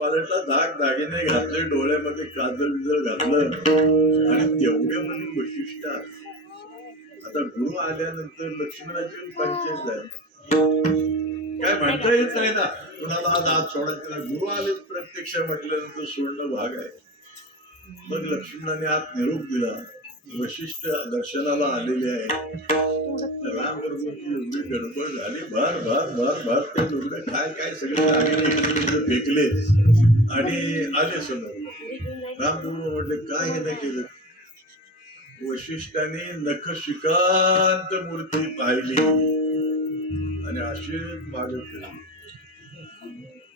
पालटला दाग दागिने घातले, डोळ्यामध्ये काजळ बिजळ घातलं आणि तेवढे म्हणजे वैशिष्ट्य आहे. आता गुरु आल्यानंतर लक्ष्मणाची पंचायत झाली, काय म्हणता येत नाही ना कुणाला आज हात सोडायचा नाही. गुरु आले प्रत्यक्ष म्हटल्यानंतर सोडणं भाग आहे. मग लक्ष्मणाने आत निरोप दिला. वशिष्ठ दर्शनाला आलेले आहे. राम प्रभूंची एवढी गडबड झाली, भार भार भार भार ते एवढे काय काय सगळे दागिने फेकले आणि आले समोर. राम प्रभू म्हटले काय हे नाही केलं. वशिष्ठाने नखशिकांत मूर्ती पाहिली आणि असे मागे फिरले.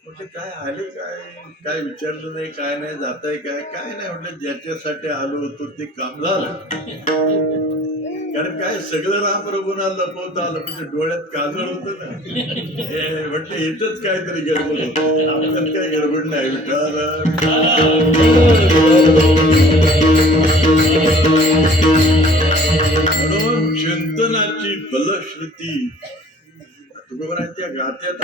म्हटलं काय आले, काय काय विचारलं नाही, काय नाही, जाताय काय, काय नाही. म्हटलं ज्याच्यासाठी आलो होतो ते काम झालं. कारण काय सगळं रामप्रभूंना लपवता आलं, म्हणजे डोळ्यात काजळ होतं ना. हे म्हटलं इथंच काहीतरी गडबड होत, आपल्यात काय गडबड नाही. म्हणून चिंतनाची फलश्रुती तुकोबरांच्या गात्यात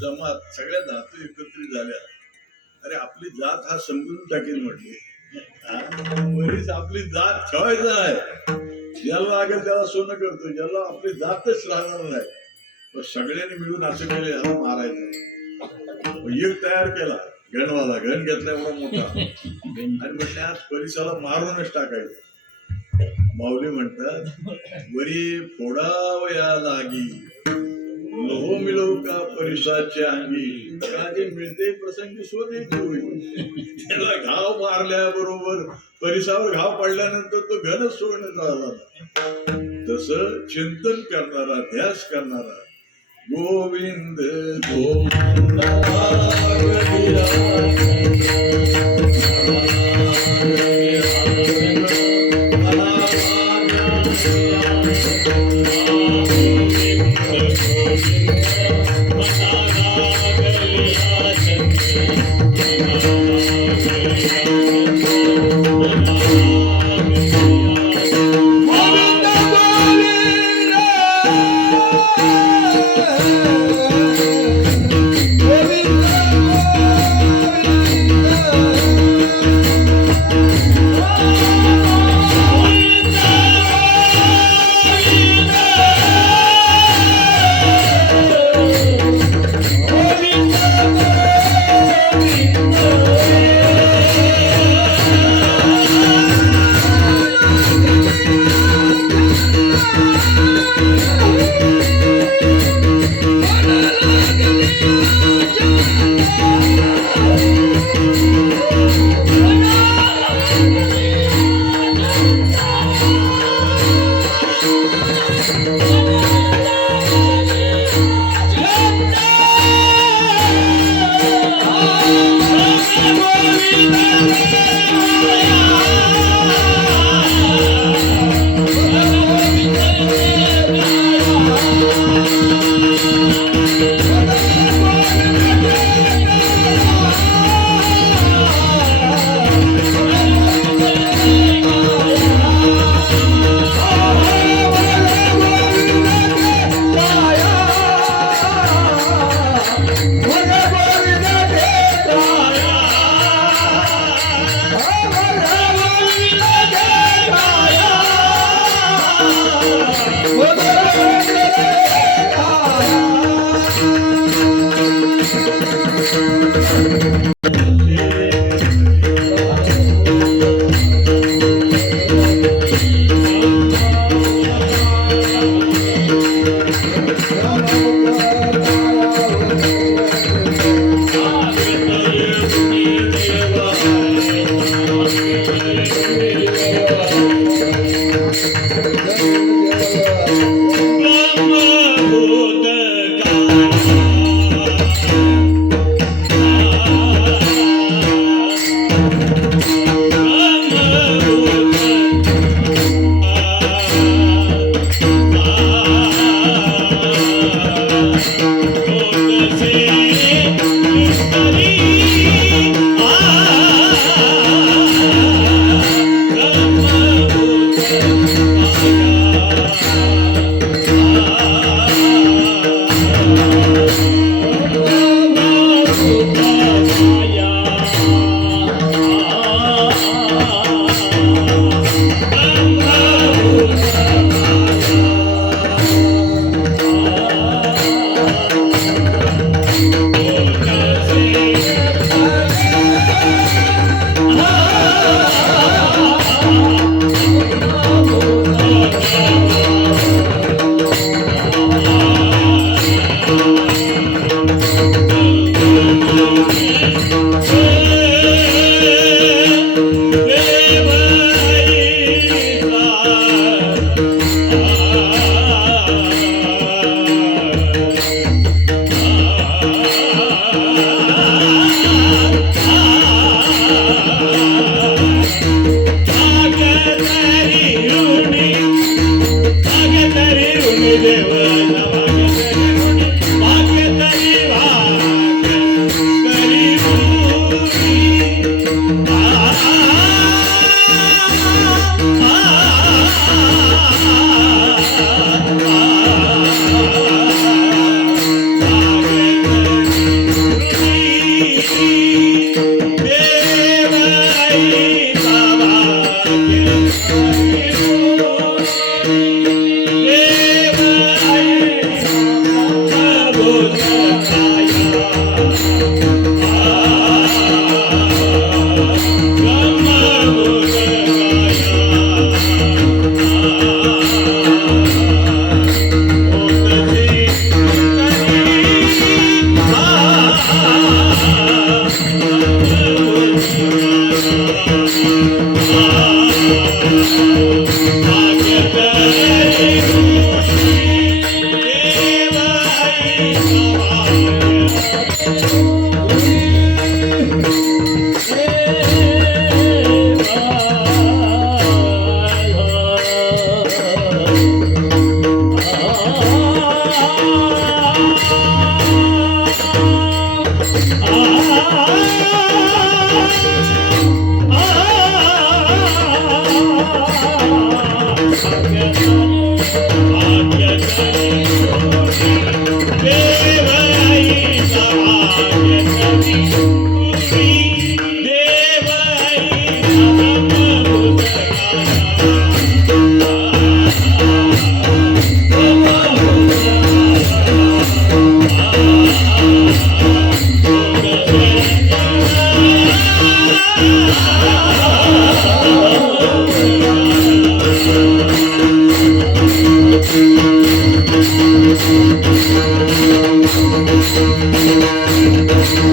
जमात सगळ्या धातू एकत्रित झाल्या. अरे आपली जात हा समजून टाकेल म्हटले. आपली जात ठेवायचं नाही. ज्याला लागेल त्याला सोनं करतो, ज्याला आपली जातच राहणार नाही. सगळ्यांनी मिळून असं केलं, याला मारायचं. एक तयार केला गणवाला, गण घेतला एवढा मोठा आणि म्हटलं आज परिसराला मारूनच टाकायचं. माऊली म्हणतात वरी फोडावया लागी लोहो मिलो का परिसाच्या अंगी काजे मिळते प्रसंगी स्वदेशी होईल. त्याला घाव मारल्याबरोबर परिसावर घाव पडल्यानंतर तो घन सोडण्यात आला. तसं चिंतन करणारा ध्यास करणारा गोविंद गोविंदा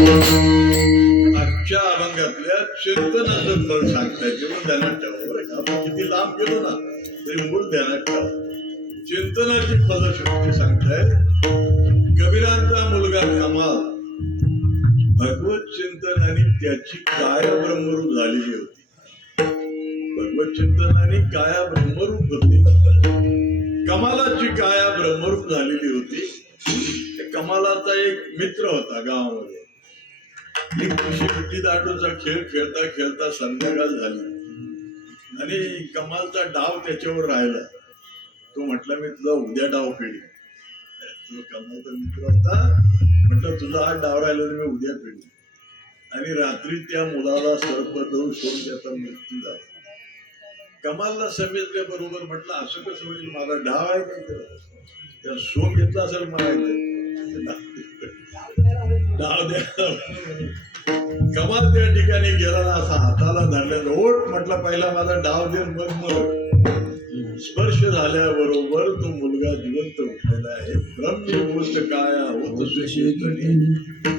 आजच्या अभंगातल्या चिंतनाचं फळ सांगताय तेव्हा ध्यानात ठेवा बरं का. आपण किती लांब गेलो ना तरी मूळ ध्यानात ठेवा. चिंतनाची फलश्रुती सांगताय. कबीरांचा मुलगा कमाल भगवत चिंतनाने त्याची काया ब्रह्मरूप झालेली होती. भगवत चिंतनाने काया ब्रह्मरूप होती. कमालाची काया ब्रह्मरूप झालेली होती. कमालाचा एक मित्र होता गावामध्ये. एक दिवशी विट्टी दांडूचा खेळ खेळता खेळता संध्याकाळ झाली आणि कमालचा डाव त्याच्यावर राहिला. तो म्हटला मी तुझा उद्या डाव फेडी. तो कमालचा मित्र होता. म्हटलं तुझा हा डाव राहिला मी उद्या फेडी. आणि रात्री त्या मुलाला सर्पदंश होऊन त्याचा मृत्यू झाला. कमालला समजल्याबरोबर म्हटलं असं कसं होईल, माझा डाव आहे काय, त्या सोम घेतला असेल मारायचं डाव द्या. कमाल त्या ठिकाणी गेला ना असा हाताला धरल्याचा ओट म्हटलं पहिला माझा डाव दे मग मग. स्पर्श झाल्याबरोबर तो मुलगा जिवंत उठलेला आहे. ब्रह्मभूत काया होत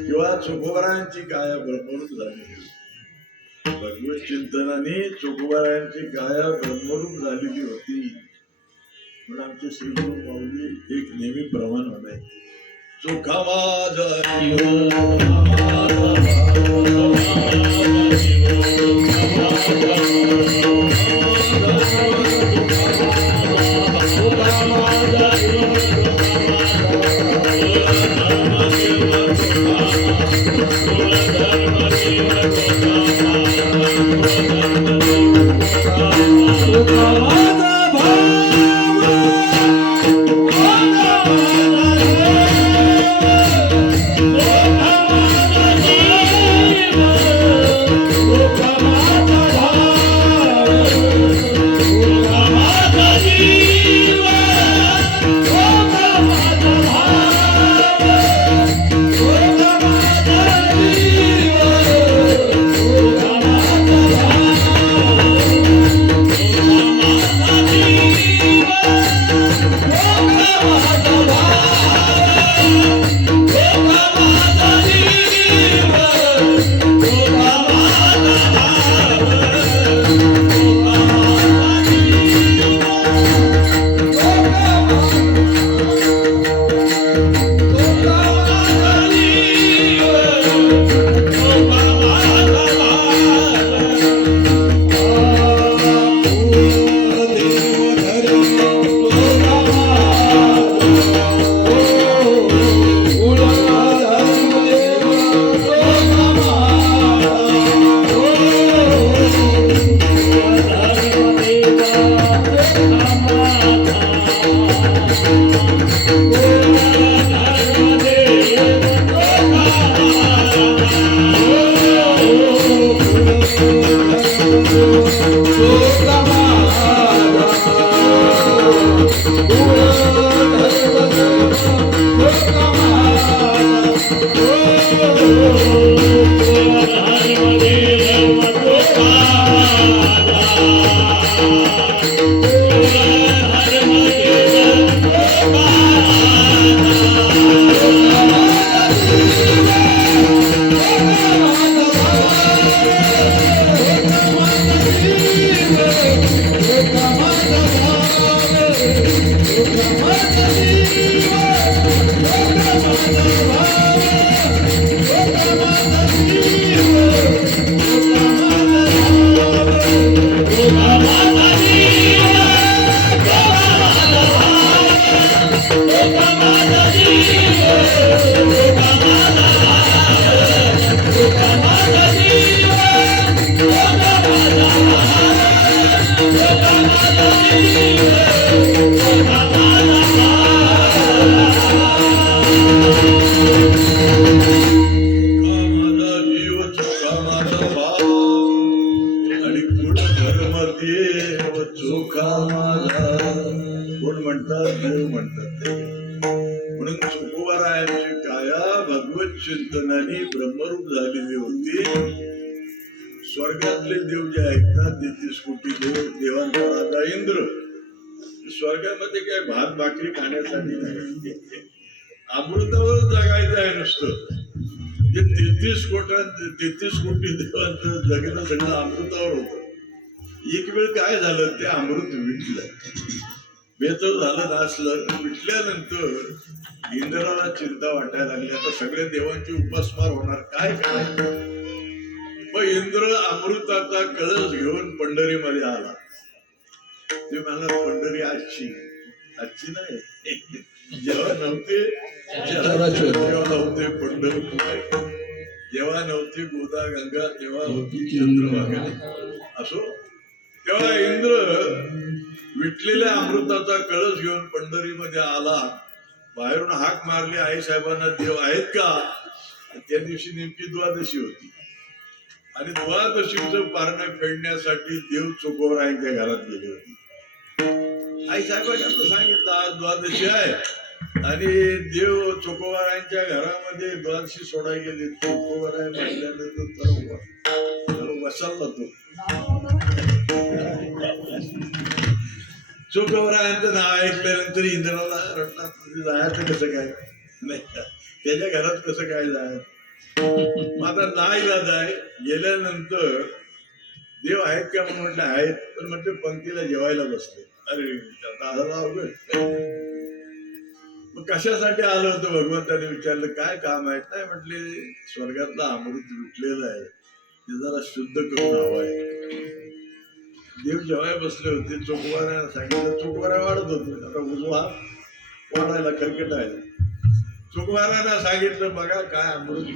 किंवा चोखोबारांची काया ब्रह्मरूप झालेली. भगवत चिंतनाने चोखोबारांची काया ब्रह्मरूप झालेली होती. म्हणून आमचे श्रीगुरु माऊली एक नेहमी प्रमाण होते. चोखा माझा चिंतनाने ब्रह्मरूप झालेली होती. स्वर्गातले देव जे आहेत ना 33 कोटी देव, देवांचा राजा इंद्र, स्वर्गामध्ये काय भात भाकरी खाण्यासाठी नाही, अमृतावर जगायचं आहे नुसतं. जे 33 कोटी देवांचं जगणं सगळं अमृतावर होतं. एक वेळ काय झालं, ते अमृत विटलं, बेचव झालं, नासलं. विटल्यानंतर इंद्राला चिंता वाटायला लागली, आता सगळ्या देवांची उपासमार होणार, काय करायचं. मग इंद्र अमृताचा कळस घेऊन पंढरीमध्ये आला. ते मला पंढरी आजची नाही, जेव्हा नव्हते तेव्हा नव्हते पंढरपूर, जेव्हा नव्हती गोदा गंगा तेव्हा होती चंद्रभागा. असो, तेव्हा इंद्र विटलेल्या अमृताचा कळस घेऊन पंढरीमध्ये आला. बाहेरून हाक मारली, आई साहेबांना देव आहेत का. त्या दिवशी नेमकी द्वादशी होती आणि द्वादशीचं पारणं फेडण्यासाठी देव चोकोरायांच्या घरात गेले होते. आई साहेबांनी सांगितलं आज द्वादशी आहे आणि देव चोकोबारांच्या घरामध्ये द्वादशी सोडायला गेले. चोकोबाराय म्हटल्यानंतर वसालला तो चोकोबारायांचं नाव ऐकल्यानंतर इंद्राला रटला, जायचं कसं काय, नाही त्याच्या घरात कसं काय जायचं. मग आता नाईलाज आहे. गेल्यानंतर देव आहेत का म्हणून म्हटलं आहेत, पण म्हटलं पंक्तीला जेवायला बसले. अरे आता अवघड. मग कशासाठी आलं होतं भगवंताने विचारलं, काय काम आहे. नाही म्हटले, स्वर्गातलं अमृत विटलेलं आहे, ते जरा शुद्ध करून हवं आहे. देव जेवाय बसले होते. चोकवाऱ्याला सांगितलं, चोकवाऱ्या वाढत होते. आता उजवा वाढायला खरकट आहे. चोकवाऱ्याला सांगितलं, बघा काय अमृत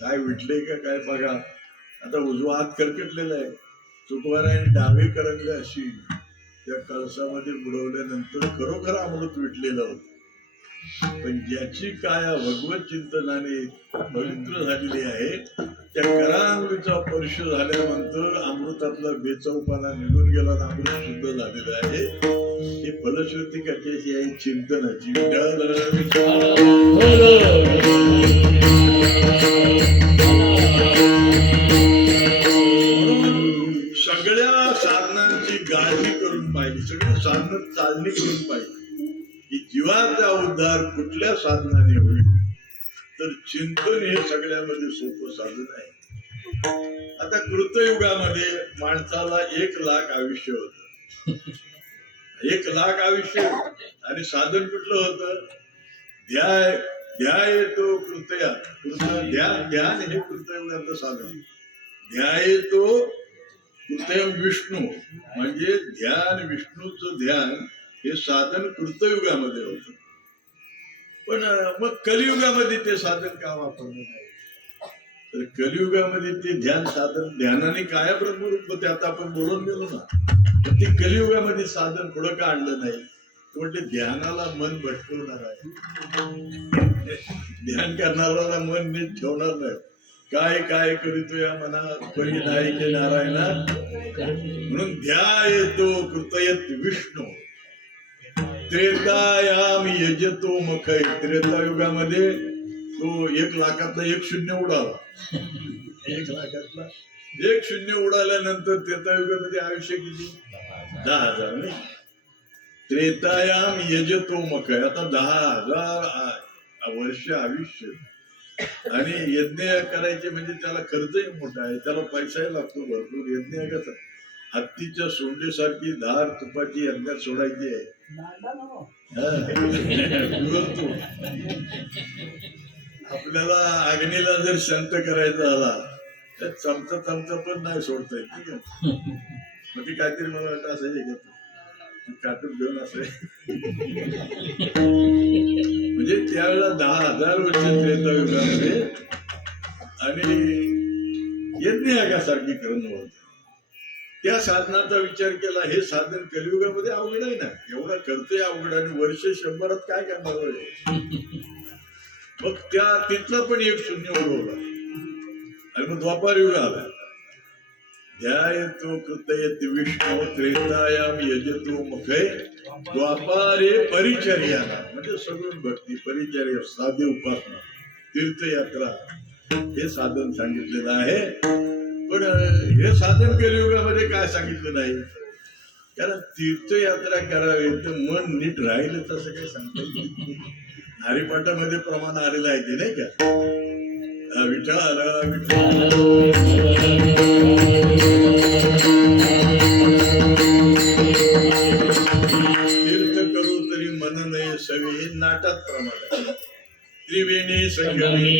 काय विटले का काय बघा. आता उजवा हात खरकटलेला आहे. चोकवाऱ्याने डावे करंगले अशी त्या कळसामध्ये बुडवल्यानंतर खरोखर अमृत विटलेलं होतं. पण ज्याची काया भगवत चिंतनाने पवित्र झालेली आहे, त्या करांगलीचा स्पर्श झाल्यानंतर अमृतातला बेचवपणा निघून गेला, अमृत शुद्ध झालेलं आहे. ही फलश्रुती कशाची आहे, चिंतनाची. सगळ्या साधनांची गाळणी करून पाहिजे, सगळी साधनं चालणी करून पाहिजे की जीवाचा उद्धार कुठल्या साधनाने होईल. तर चिंतन हे सगळ्यामध्ये सोपं साधन आहे. आता कृतयुगामध्ये माणसाला 1,00,000 आयुष्य होत, 1,00,000 आयुष्य, आणि साधन कुठलं होतं, ध्याय तो कृतया. ध्यान हे कृतयुगाचं साधन. ध्याय तो कृतयम विष्णू, म्हणजे ध्यान, विष्णूचं ध्यान हे साधन कृतयुगामध्ये होतं. पण मग कलियुगामध्ये ते साधन का वापरलं नाही. तर कलियुगामध्ये ते ध्यान साधन ध्यानाने काय ब्रह्मरूप होते, आता आपण बोलून गेलो ना. पण ते कलियुगामध्ये साधन पुढं का आणलं नाही. म्हणजे ध्यानाला मन भटकवणार आहे, ध्यान करणाऱ्याला मन नीट ठेवणार नाही. काय काय करीतो या मना परी नाही के नारायणा, म्हणून ध्याय तो कृतयत विष्णू. त्रेतायाम यजतो मखय. त्रेतायुगामध्ये तो 1,00,000तला 1 शून्य उडाला. 1,00,000तला 1 शून्य उडाल्यानंतर त्रेतायुगामध्ये आयुष्य किती, 10,000 नाही. त्रेतायाम यजतो मखय. आता 10,000 वर्ष आयुष्य, आणि यज्ञ करायचे म्हणजे त्याला खर्चही मोठा आहे, त्याला पैसाही लागतो भरपूर. यज्ञ कसं, हत्तीच्या सोंडेसारखी धार तुपाची यज्ञात सोडायची आहे. आपल्याला अग्नीला जर शांत करायचा झाला तर चमचा पण नाही सोडता येत. ठीक आहे, मग ती काहीतरी मला वाटतं असं हे घेतो काटून घेऊन असं. म्हणजे त्यावेळेला 10,000 वर्ष त्रेतायुगामध्ये, आणि यज्ञ यागासारखी करणं होत. त्या साधनाचा विचार केला, हे साधन कलियुगामध्ये अवघड आहे ना, एवढा खर्च अवघड, आणि वर्ष 100 काय करणार. मग तिथला पण 1 शून्य उडवला, आणि मग द्वापार युग आला. ध्याय तो कृतयत विष्णू त्रेतायाम यजतो मखय द्वापारे परिचर्याना. म्हणजे सगळं भक्ती, परिचर्या, साधे उपासना, तीर्थयात्रा हे साधन सांगितलेलं आहे. पण हे साधन कलियुगामध्ये काय सांगितलं नाही. कारण तीर्थयात्रा करावी तर मन नीट राहिलं तसं काही सांगता. हरिपाठामध्ये प्रमाण आलेलं आहे ते, नाही का. विठाल विठाल तीर्थ करू तरी मन नये सवे हे नाटात प्रमाण त्रिवेणी संगमी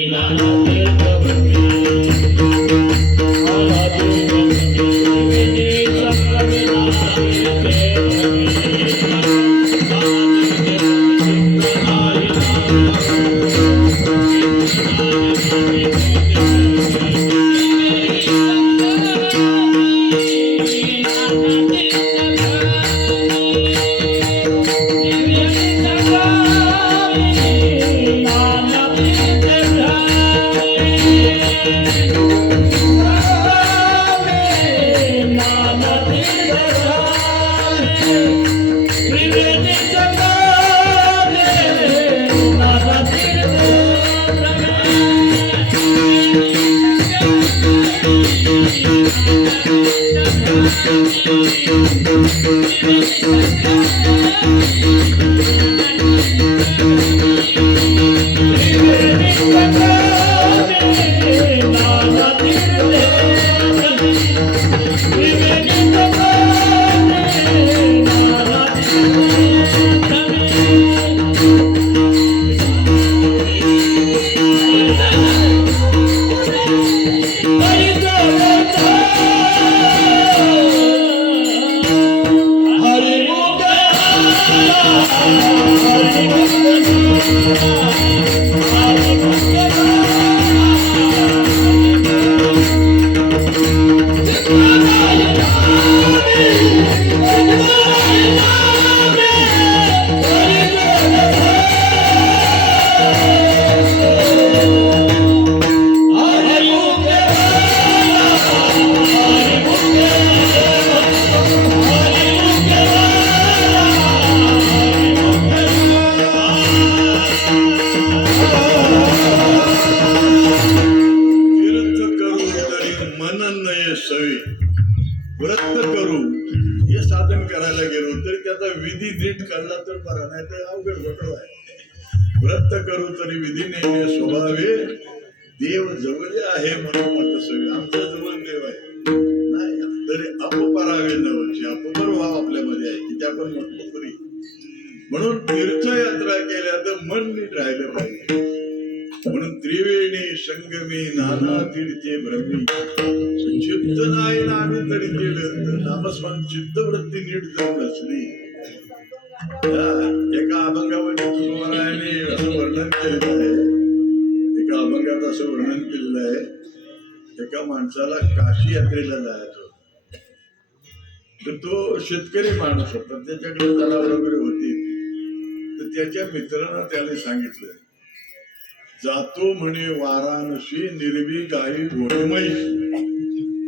व्रत करू हे साधन करायला गेलो तरी त्याचा विधी नीट कळला तर बरा, नाही तर अवघड घोटाळा आहे. व्रत करू तरी विधी नेणे स्वभावे देव जवळ आहे म्हणून म्हटलं सगळं आमच्या जवळ देव आहे नाही तरी अपपरावे नवची अपपर भाव आपल्यामध्ये आहे की आपण म्हटलं तरी. म्हणून तीर्थयात्रा केल्या तर मन नीट राहिलं पाहिजे. म्हणून त्रिवेणी संगमी नाना तीर्थे ब्रह्मी चित्त नाही नामी तरी केलं नामस्मरण चित्तवृत्ती नीट जर नसली. एका अभंगामध्ये तुकोबारायांनी असं वर्णन केलेलं आहे, एका अभंगात असं वर्णन केलेलं आहे, एका माणसाला काशी यात्रेला जायचं तर तो शेतकरी माणूस होता, त्याच्याकडे जनावर वगैरे होती. तर त्याच्या मित्रांना त्याने सांगितलं जातो म्हणे वाराणसी निर्वी गाई घोडेमय.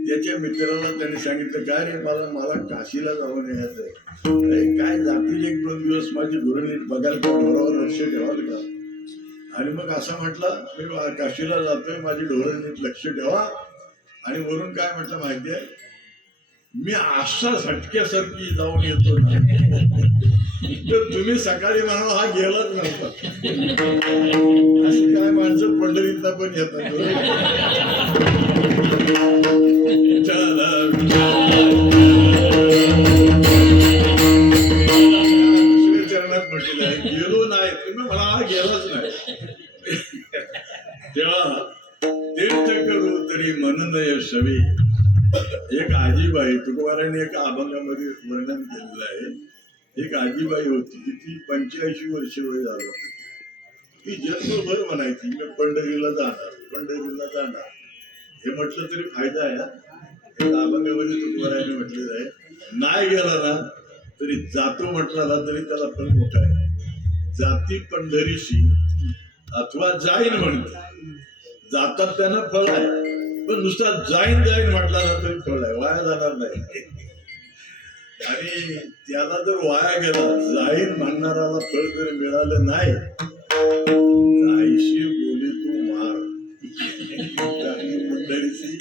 त्याच्या मित्राला त्याने सांगितलं काय रे मला काशीला जाऊन यायचंय, काय जातील एक दोन दिवस माझी गुरु नीट बघायला ढोरावर लक्ष ठेवाल का. आणि मग असा म्हटला मी काशीला जातोय माझी ढोरं नीट लक्ष ठेवा. आणि वरून काय म्हटलं माहितीये मी असा झटक्यासारखी जाऊन येतो ना तर तुम्ही सकाळी म्हणा हा गेलाच नव्हता. अशी काय माणसं पंढरीतला पण येतात. दुसऱ्या चरणात म्हटलेलं आहे गेलो नाही तुम्ही म्हणा हा गेलाच नाही. तेव्हा तीर्थ करू तरी मन नये सवे. एक आजीबाई तुकोबारांनी एका अभंगामध्ये वर्णन केलेलं आहे. एक आजीबाई होती ती 85 वर्ष वय झालं. ती जन्मभर म्हणायची मी पंढरीला जाणार. हे म्हटलं तरी फायदा आहे. एका अभंगामध्ये तुकोबारांनी म्हटलेलं आहे नाही गेला ना तरी जातो म्हटला ना तरी त्याला फल मोठा आहे. जाती पंढरीशी अथवा जाईन म्हणते जातात त्यांना फळ आहे, पण नुसता जाईन म्हटला ना तरी फळ आहे, वाया जाणार नाही. आणि त्याला जर वाया गेला जाईन म्हणणाराला फळ जर मिळालं नाही जाईशी बोली तू मार. पंढरीशी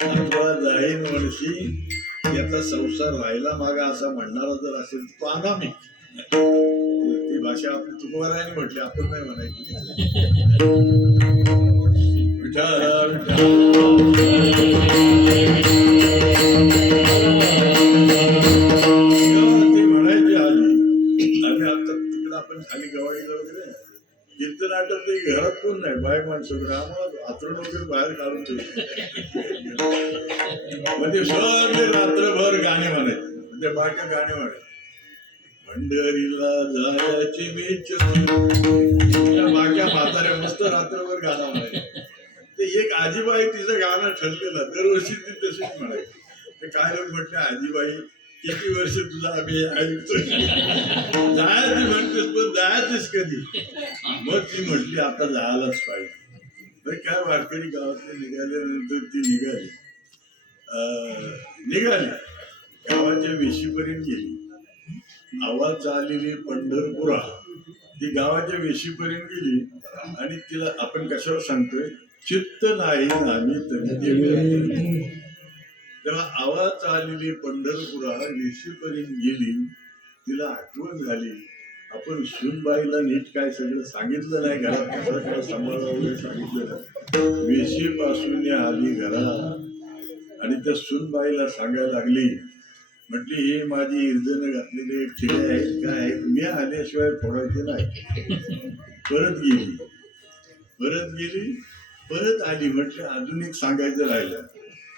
अथवा जाईन म्हणशी त्याचा संसार राहिला मागा असा म्हणणारा जर असेल तो अनामिक. ती भाषा आपली तुकोबारायांनी म्हटली, आपण नाही म्हणायची. विठाल म्हणायचे आली आणि आता तिकडे आपण खाली गवाडीला वगैरे कीर्तन आटप ते घरात कोण नाही बाय माणसं वगैरे आम्हाला आतरण वगैरे बाहेर काढून ठेवतो म्हणजे सगळे रात्रभर गाणे म्हणायचे म्हणजे बाकी गाणे म्हणायचे पंढरीला जायची बेच बाक्या म्हाताऱ्या मस्त रात्रभर गाणं म्हणायचे ते एक आजीबाई तिचं गाणं ठरलेलं दरवर्षी ती तशीच म्हणायची ते काय लोक म्हटले आजीबाई किती वर्ष तुझा आम्ही ऐकतो जायची म्हणतेस पण जायचीच कधी मग ती म्हटली आता जायलाच पाहिजे काय वारकरी गावातले निघाल्यानंतर ती निघाली गावाच्या वेशीपर्यंत गेली आवाज आलेली पंढरपुरा ती गावाच्या वेशीपर्यंत गेली आणि तिला आपण कशावर सांगतोय चित्त नाही आम्ही तरी तेव्हा आवाज आलेली पंढरपुरा वेशीपर्यंत गेली तिला आठवण झाली आपण सूनबाईला नीट काय सगळं सांगितलं नाही घरात कसं काय सांभाळा वगैरे सांगितलं वेशीपासून आली घरात आणि त्या सूनबाईला सांगायला लागली म्हटली हे माझी इर्जन घातलेले चिडे आहेत काय आहेत मी आल्याशिवाय फोडायचे नाही परत गेली परत आली म्हटलं अजून एक सांगायचं राहिलं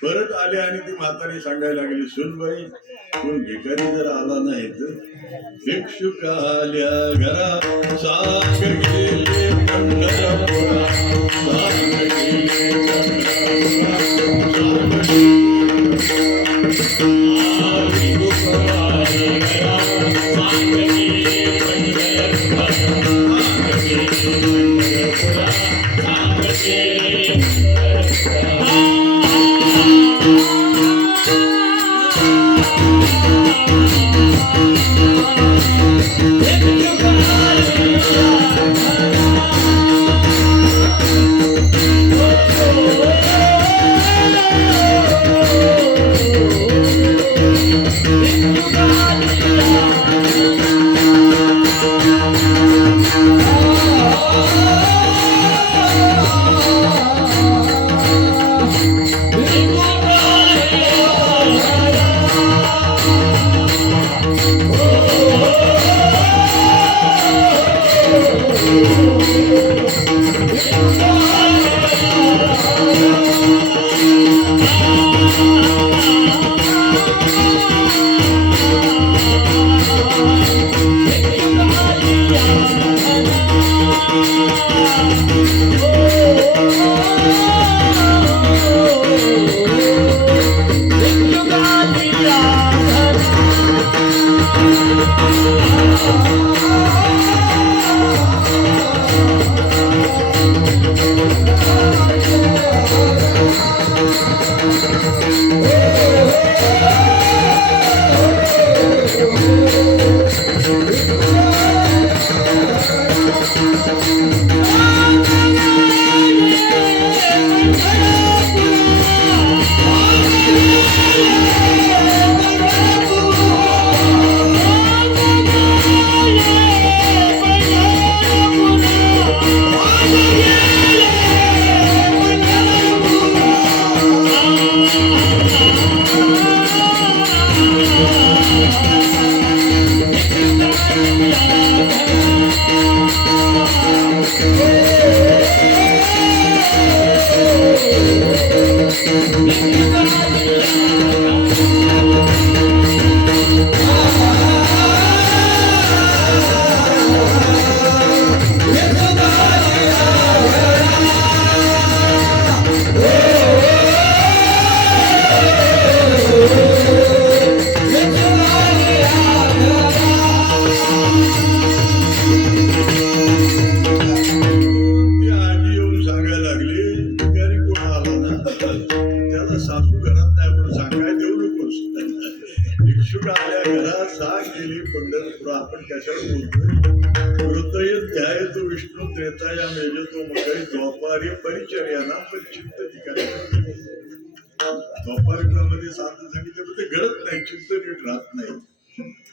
परत आले आणि ती म्हातारी सांगायला लागली सुनबाई कोण भिकारी जर आला नाही तर भिक्षुक आल्या घरा सांग गेले पंढरपुरा सांग गेले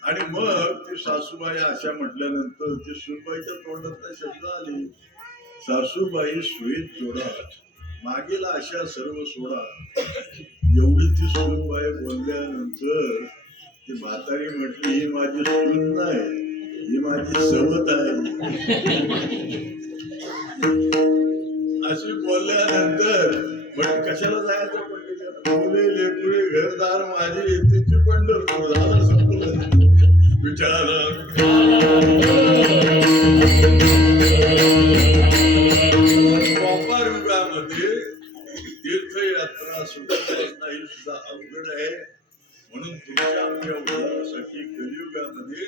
आणि मग ती सासूबाई अशा म्हटल्यानंतर ती सुनबाईच्या तोंडात शब्द आली सासूबाई सुईत जोडा मागेला अशा सर्व सोडा. एवढी ती सुनबाई बोलल्यानंतर ती म्हातारी म्हटली, ही माझी सून नाही, ही माझी सवत आहे. अशी बोलल्यानंतर पण कशाला जायचं पंडित, मुले लेकुळे घरदार माझी येतेची पंढरपूर झाला संपलं. विचार व्यापार युगामध्ये तीर्थयात्रा सुद्धा नाही सुद्धा अवघड आहे. म्हणून तुमच्या आमच्या उद्धारासाठी कलियुगामध्ये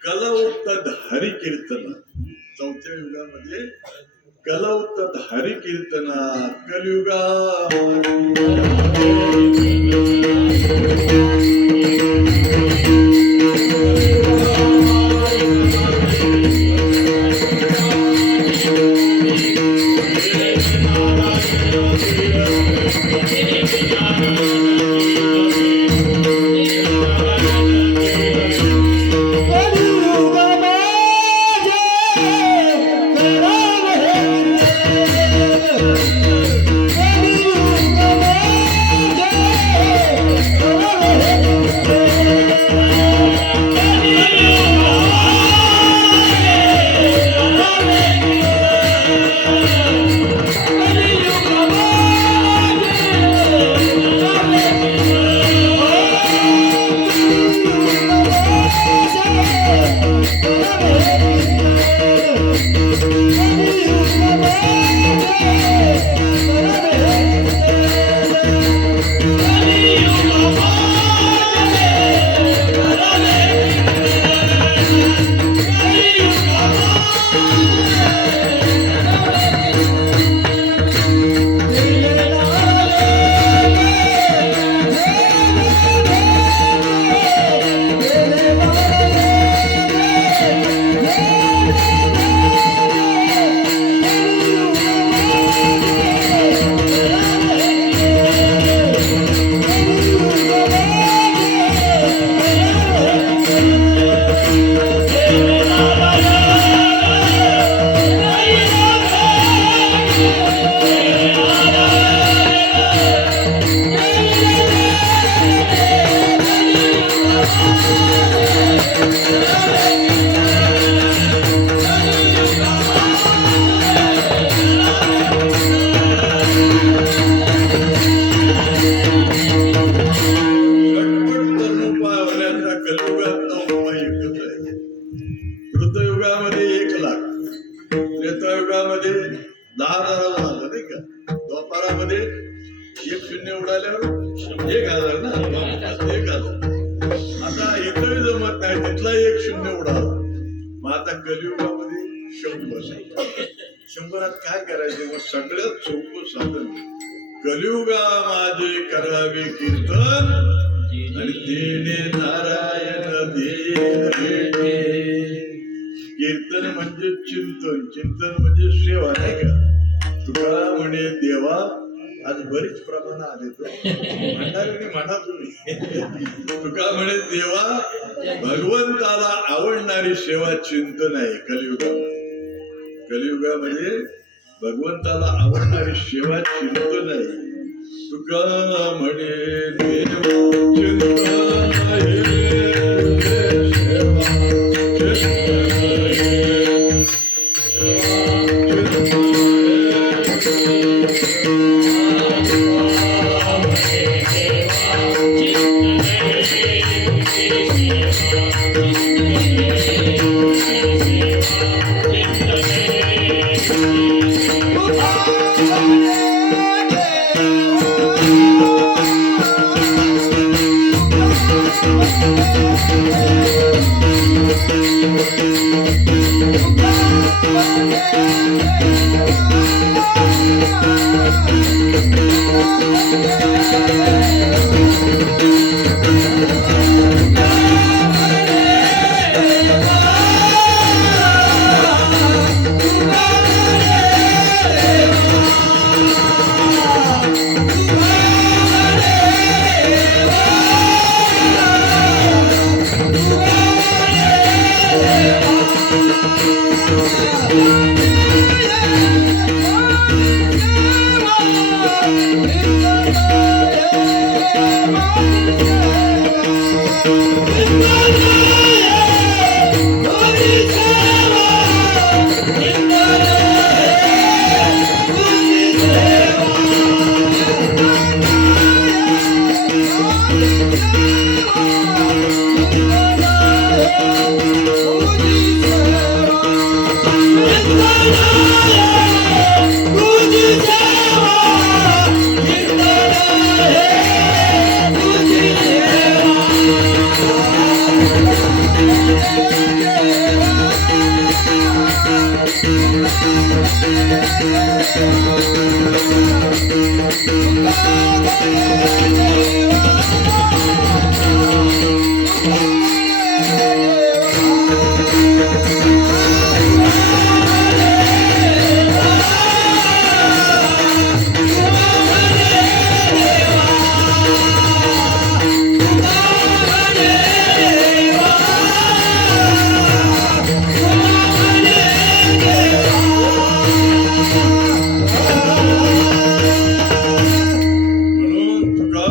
कलौतद हरिकीर्तना, चौथ्या युगामध्ये कलौतद हरिकीर्तना कलियुगा शंभरात काय करायचे? मग सगळ्यात सोपं साधन कलियुगा माझे करावे कीर्तन आणि देणे नारायण भेटे. कीर्तन म्हणजे चिंतन, चिंतन म्हणजे सेवा, नाही का? तुका म्हणे देवा, आज बरीच प्रमाण आले तो म्हणा तुम्ही. तुका म्हणे देवा, भगवंताला आवडणारी सेवा चिंतन आहे कलियुगामध्ये. कलियुगामध्ये भगवंताला आवडणारी सेवा चिंतन आहे. तुका म्हणे देव चिंतन म्हणून तुका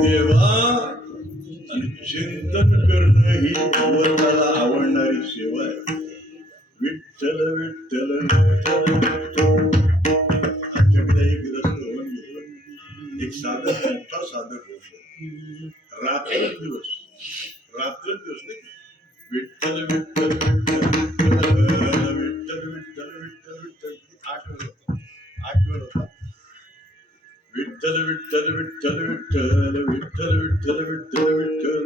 देवा आणि चिंतन करणं ही भगवंताला आवडणारी सेवा आहे. विठ्ठल विठ्ठल विठ्ठल विठ्ठल. आमच्याकडे एक ग्रस्त होऊन गेलं, एक साधक, मोठा साधक होतो. रात्रंदिवस नाही, विठ्ठल विठ्ठल विठ्ठल विठ्ठल विठ्ठल विठ्ठल विठ्ठल विठ्ठल. 8 वेळ होता. विठ्ठल विठ्ठल विठ्ठल विठ्ठल विठ्ठल विठ्ठल विठ्ठल विठ्ठल.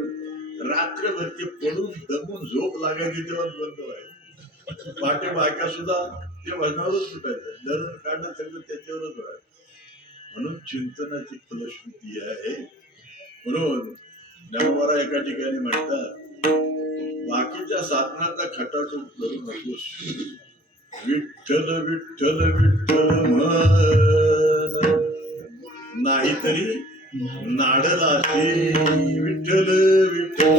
रात्रभर ते पडून दमून झोप लागायची तेव्हा बंद व्हायचं. पाटे बायका सुद्धा ते वजनावरच सुटायचं, धरण काढणं सगळं त्याच्यावरच व्हायचं. म्हणून चिंतनाची फलश्रुती आहे. म्हणून ज्ञानोबा एका ठिकाणी म्हणतात, बाकीच्या साधनाचा खटाटूप करू नकोस, विठ्ठल विठ्ठल विठ्ठल म्हण, नाहीतरी नाडल असे. विठ्ठल विठ्ठल.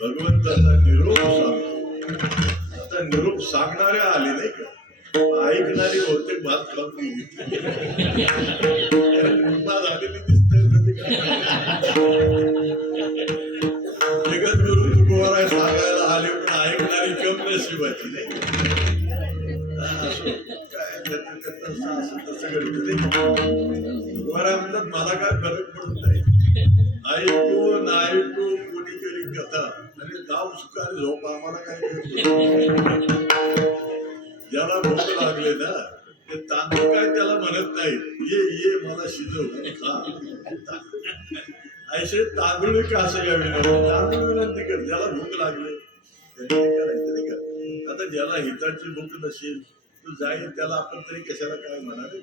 भगवंताचा निरोप सांगतो. आता निरोप सांगणारे आले नाही का, ऐकणारे होते भात खाऊन गेली झालेली दिसते. जगद्गुरु तुकोबाराय सांगायला आले पण ऐकणारी कम नशिबाची नाही. म्हणतात मला काय फरक पडत नाही, ऐकू ना ऐकू कोणी करी कथा आणि नाव सुखाने झोप आम्हाला काय. ज्याला भूक लागले ना ते तांदूळ काय त्याला म्हणत नाही, ये ये मला शिजव खा. ऐसे तांदूळ का असं या विनंती, तांदूळ विनंती कर, ज्याला भूक लागली त्यांनी करायचं नाही का. आता ज्याला हिताची भूक नसेल तू जाईल त्याला आपण तरी कशाला काय म्हणाले.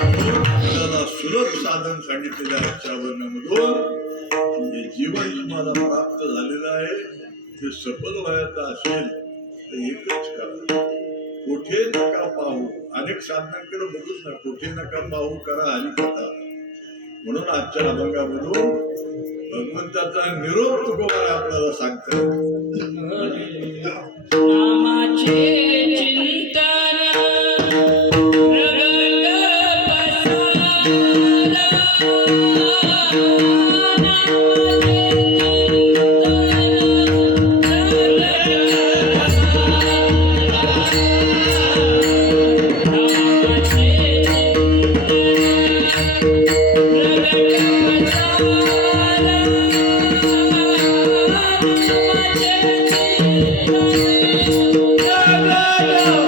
आपल्याला सुलभ साधन सांगितलेलं आहे आजच्या वर्णामधून. हे जीवन तुम्हाला प्राप्त झालेलं आहे, ते सफल व्हायचं असेल तर एकच करा, कुठे नका पाहू. अनेक साधनांकडे बघूच ना, कुठे नका पाहू, करा हरिकथा. म्हणून आजच्या अभंगामधून भगवंताचा निरोप तुकोबार आपल्याला सांगतात. नामाचे चिंतन प्रगट पसारा, Jagada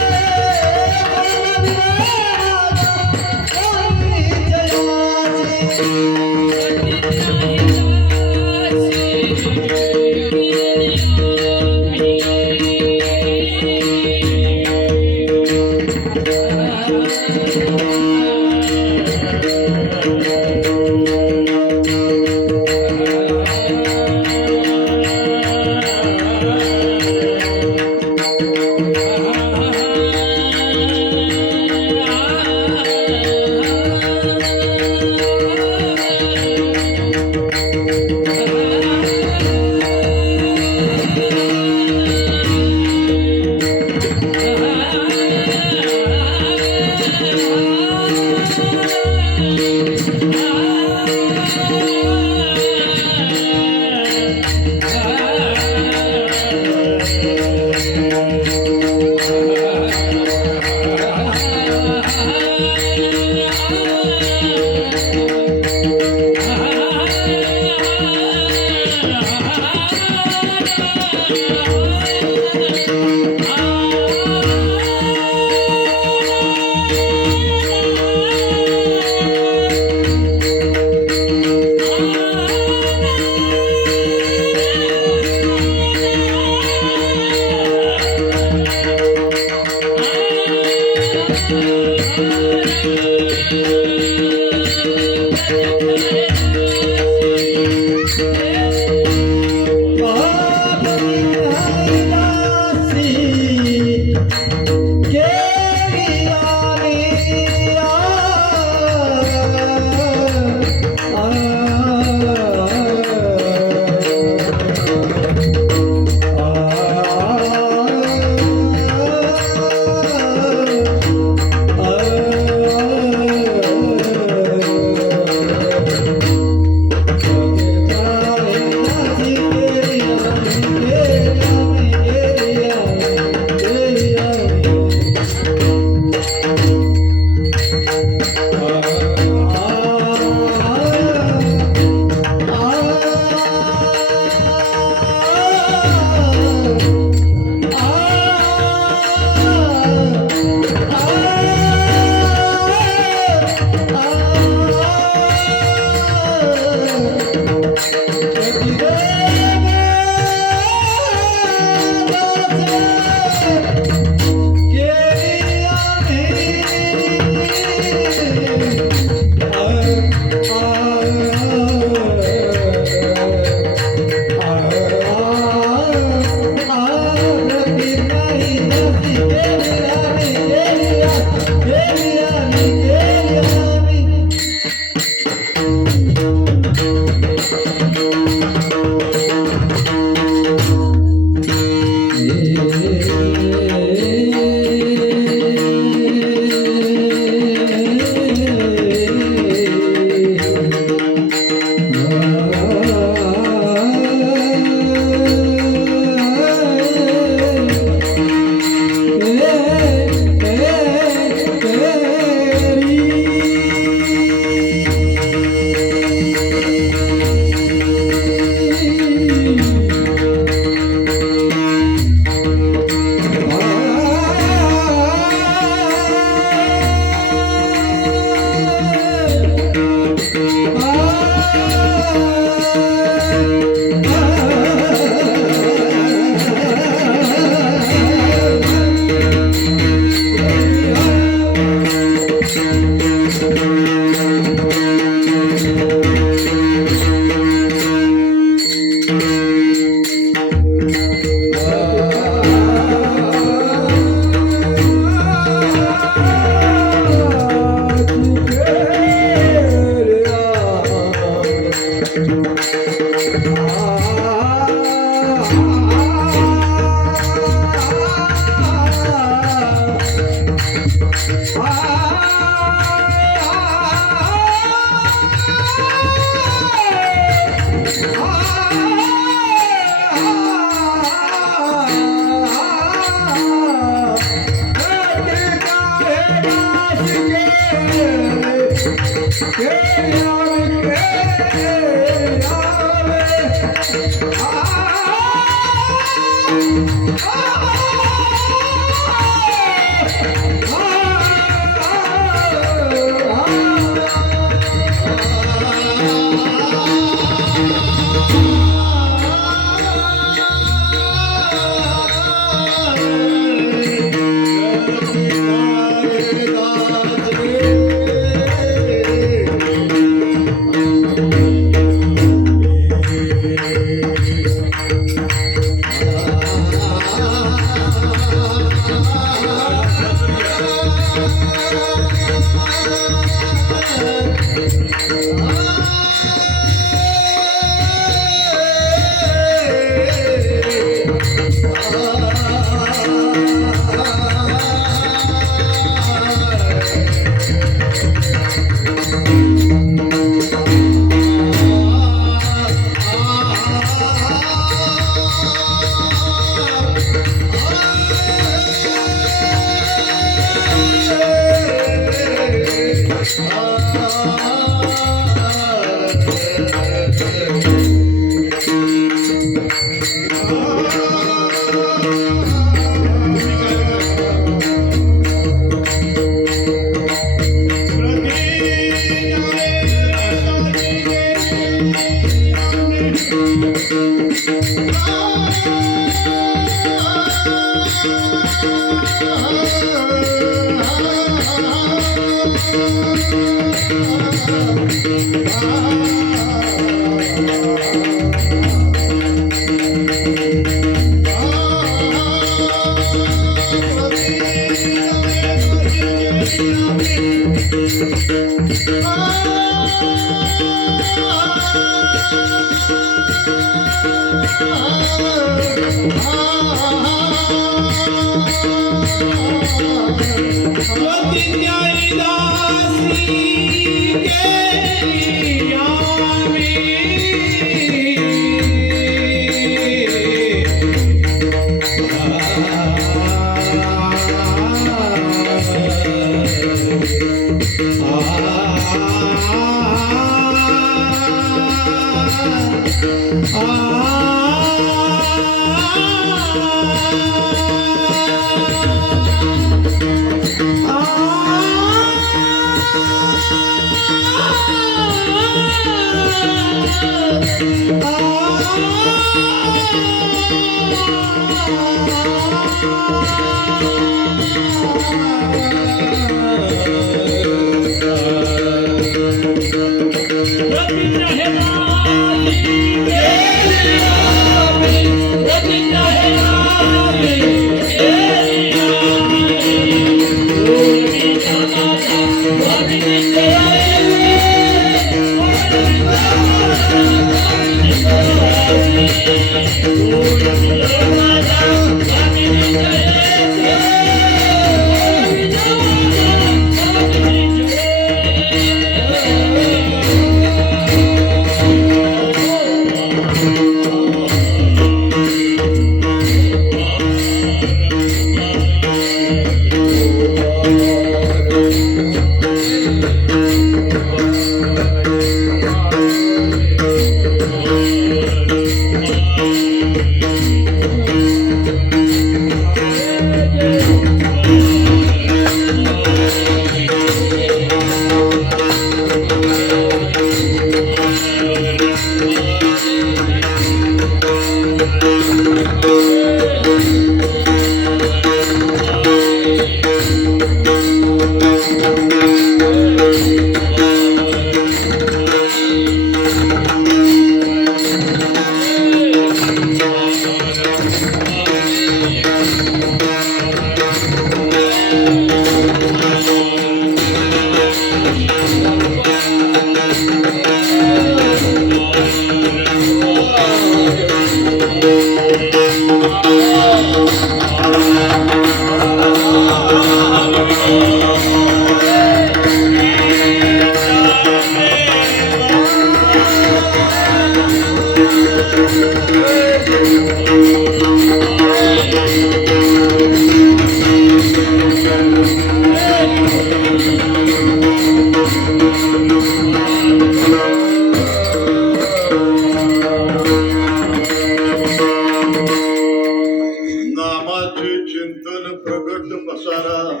नामाचे चिंतन प्रगट पसारा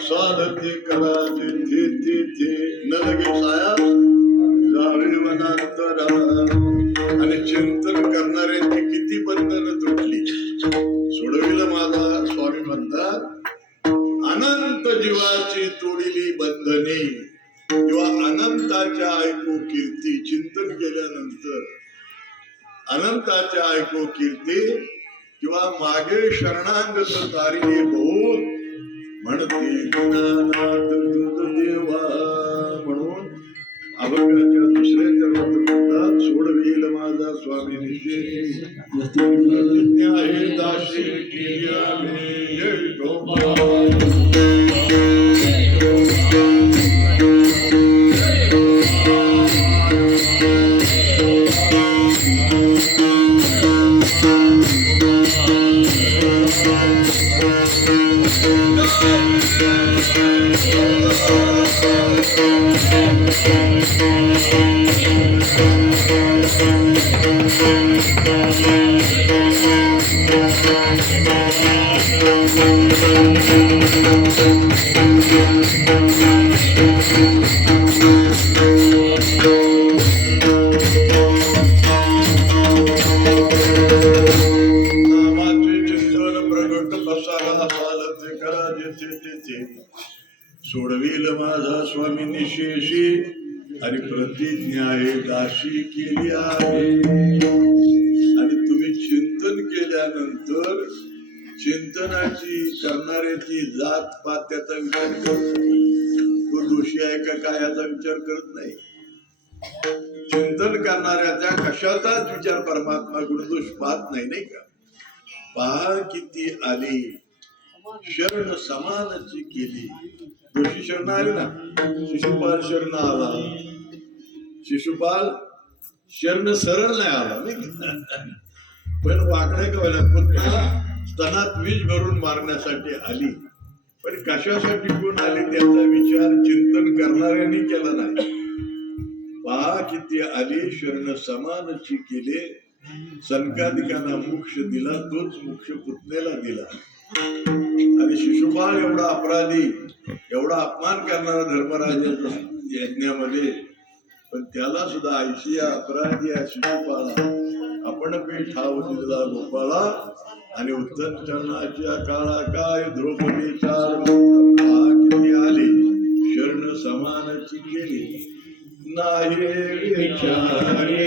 साधते करा ते न लगे सायास जावे वनांतरा. आणि चिंतन करणाऱ्यांची किती बंधनं तुटली सोडविलं माझा स्वामी म्हणतात. अनंत जीवाची तोडिली बंधने किंवा अनंताच्या ऐकू कीर्ती. चिंतन केल्यानंतर अनंताच्या ऐकू कीर्ती किंवा मागे शरणागत कार्य बहुत म्हणते दीनानाथ तुझ देवा. म्हणून अभंगाच्या दुसऱ्या चरणात म्हणतात सोडविल माझा स्वामी निश्चय प्रतिज्ञा हे दासी केली आम्ही. जय गोपाल. सोडविल माझा स्वामी निशेषी आणि प्रतिज्ञा आहे दाशी केली आहे. आणि तुम्ही चिंतन केल्यानंतर चिंतनाची करणाऱ्याची जात पात त्याचा विचार करत तो दोषी आहे का काय याचा विचार करत नाही. चिंतन करणाऱ्याच्या कशाचाच विचार परमात्मा गुणदोष पाहत नाही, नाही का. पहा किती आली शरण समानाची केली. दोषी शरण आले ना, शिशुपाल शरण आला, शिशुपाल शरण सरळ नाही आला नाही, पण वाकड्या का व्हायला पुन्हा स्तनात विष भरून मारण्यासाठी आली. पण कशासाठी कोण आले त्याचा विचार चिंतन करणाऱ्यांनी केला नाही. पहा किती आली शरण समानाची केले. सनकादिकांना मोक्ष दिला, तोच मोक्ष पुतण्याला दिला. आणि शिशुपाल एवढा अपराधी, एवढा अपमान करणारा धर्मराजाच्या यज्ञामध्ये, पण त्याला सुद्धा ऐशी अपराधी शिशुपाला आपण ठाव दिला गोपाळा. आणि उत्तम चरणाच्या काळा काय द्रौपदी चार किती आली शरण समानाची केली. नाही विचारे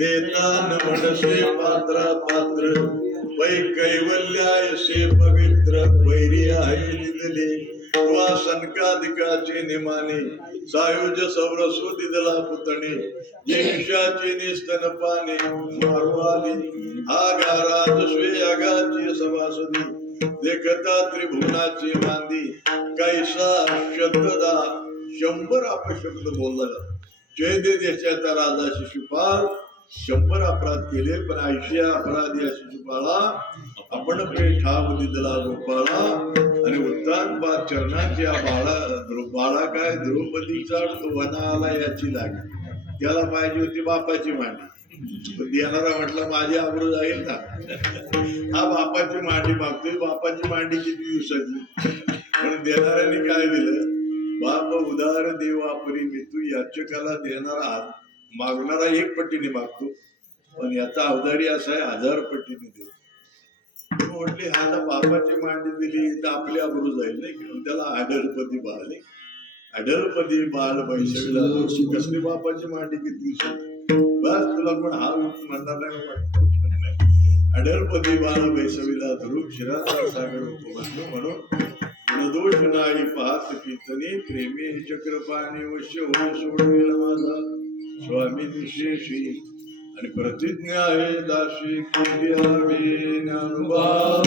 देतान मनसे पात्र पात्र वै कैवल्यायसे पवित्र वैरी आहे लिदले वा सनकादिकाचे निमाने सायुज सौरसो दिदला पुतणे जे विषाचे निस्तन पाने मारवाले आगा राजस्वे आगाची सभासदी देखता त्रिभुवनाची मांदी कैसा शब्ददा 100 अपशब्द बोलला. जयदे देशाचा राजा शिशुपाल 100 अपराध केले, पण 80 अपराधी शिशुपाला आपण ठाव दिला गोपाळा. आणि उत्तानपाद चरणाच्या बाळा काय द्रौपदीचा वना आला याची लागी. त्याला पाहिजे होती बापाची मांडी, पण देणारा म्हटला माझी आबरू जाईल ना. हा बापाची मांडी मागतोय. बापाची मांडी किती दिवसाची, पण देणाऱ्याने काय दिलं, बाप उदार देवापरी मी तू याचकाला देणारा मागणारा 1 पटीने मागतो, पण याचा अवधारी असा आहे 1000 पटीने देतो. म्हटले हा बापाची मांडी दिली तर आपली आबरू जाईल नाही, घेऊन त्याला आढळपती बाळ नाही. आढळपती बाळ बैसवीला कसली बापाची मांडी किती बस तुला पण हा म्हणणार नाही. आढळपती बाळ बैसवीला ध्रुव शिराचा सागर होतो म्हणून गुणदोष नाही पाहत कीर्तने प्रेमी चक्रपाणी वश्य होय सोडविला माझा स्वामी निशेषी. आणि प्रतिज्ञा आहे दाशी केली हवी अनुभाव